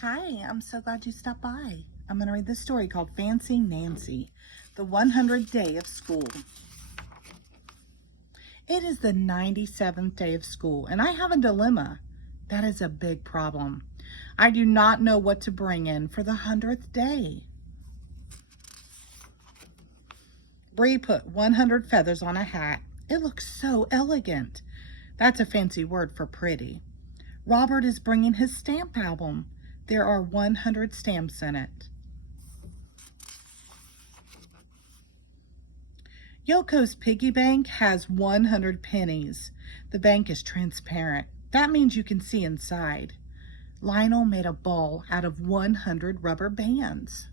Hi, I'm so glad you stopped by. I'm going to read this story called Fancy Nancy, the 100th Day of School. It is the 97th day of school, and I have a dilemma. That is a big problem. I do not know what to bring in for the 100th day. Bree put 100 feathers on a hat. It looks so elegant. That's a fancy word for pretty. Robert is bringing his stamp album. There are 100 stamps in it. Yoko's piggy bank has 100 pennies. The bank is transparent. That means you can see inside. Lionel made a ball out of 100 rubber bands.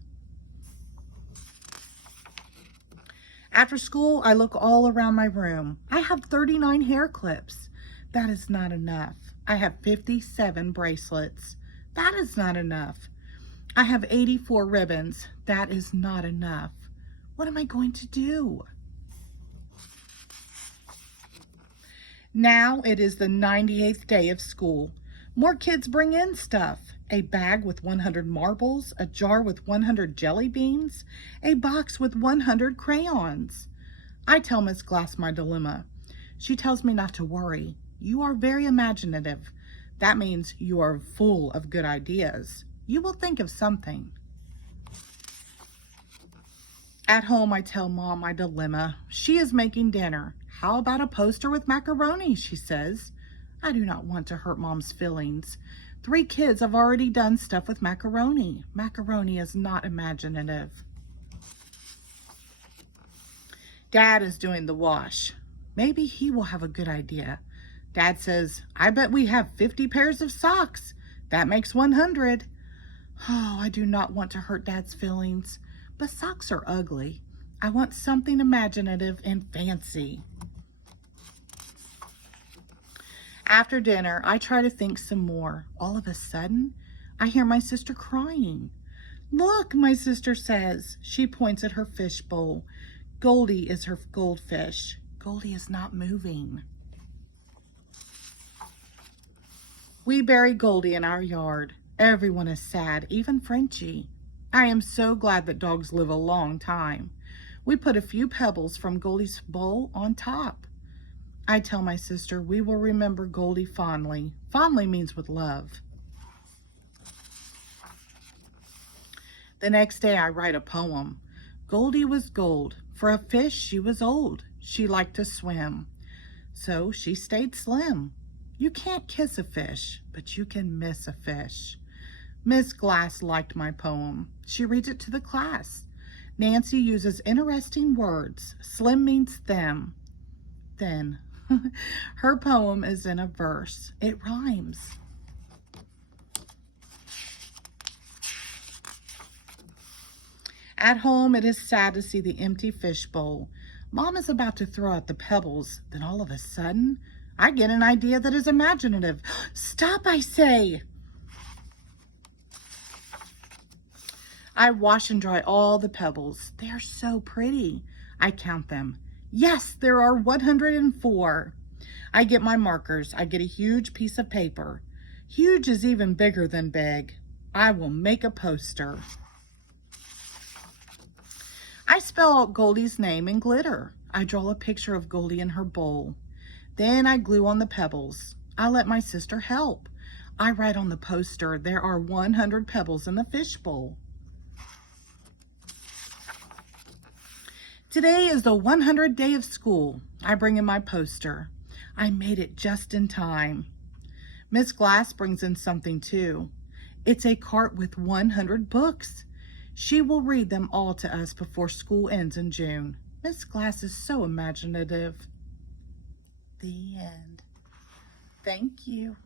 After school, I look all around my room. I have 39 hair clips. That is not enough. I have 57 bracelets. That is not enough. I have 84 ribbons. That is not enough. What am I going to do? Now it is the 98th day of school. More kids bring in stuff. A bag with 100 marbles, a jar with 100 jelly beans, a box with 100 crayons. I tell Miss Glass my dilemma. She tells me not to worry. You are very imaginative. That means you are full of good ideas. You will think of something. At home, I tell Mom my dilemma. She is making dinner. How about a poster with macaroni, she says. I do not want to hurt Mom's feelings. 3 kids have already done stuff with macaroni. Macaroni is not imaginative. Dad is doing the wash. Maybe he will have a good idea. Dad says, I bet we have 50 pairs of socks. That makes 100. Oh, I do not want to hurt Dad's feelings, but socks are ugly. I want something imaginative and fancy. After dinner, I try to think some more. All of a sudden, I hear my sister crying. Look, my sister says. She points at her fish bowl. Goldie is her goldfish. Goldie is not moving. We bury Goldie in our yard. Everyone is sad, even Frenchie. I am so glad that dogs live a long time. We put a few pebbles from Goldie's bowl on top. I tell my sister we will remember Goldie fondly. Fondly means with love. The next day I write a poem. Goldie was gold. For a fish, she was old. She liked to swim. So she stayed slim. You can't kiss a fish, but you can miss a fish. Miss Glass liked my poem. She reads it to the class. Nancy uses interesting words. Slim means thin. Her poem is in a verse. It rhymes. At home, it is sad to see the empty fish bowl. Mom is about to throw out the pebbles. Then all of a sudden, I get an idea that is imaginative. Stop, I say. I wash and dry all the pebbles. They are so pretty. I count them. Yes, there are 104. I get my markers. I get a huge piece of paper. Huge is even bigger than big. I will make a poster. I spell out Goldie's name in glitter. I draw a picture of Goldie in her bowl. Then I glue on the pebbles. I let my sister help. I write on the poster, there are 100 pebbles in the fish bowl. Today is the 100th day of school. I bring in my poster. I made it just in time. Miss Glass brings in something too. It's a cart with 100 books. She will read them all to us before school ends in June. Miss Glass is so imaginative. The end. Thank you.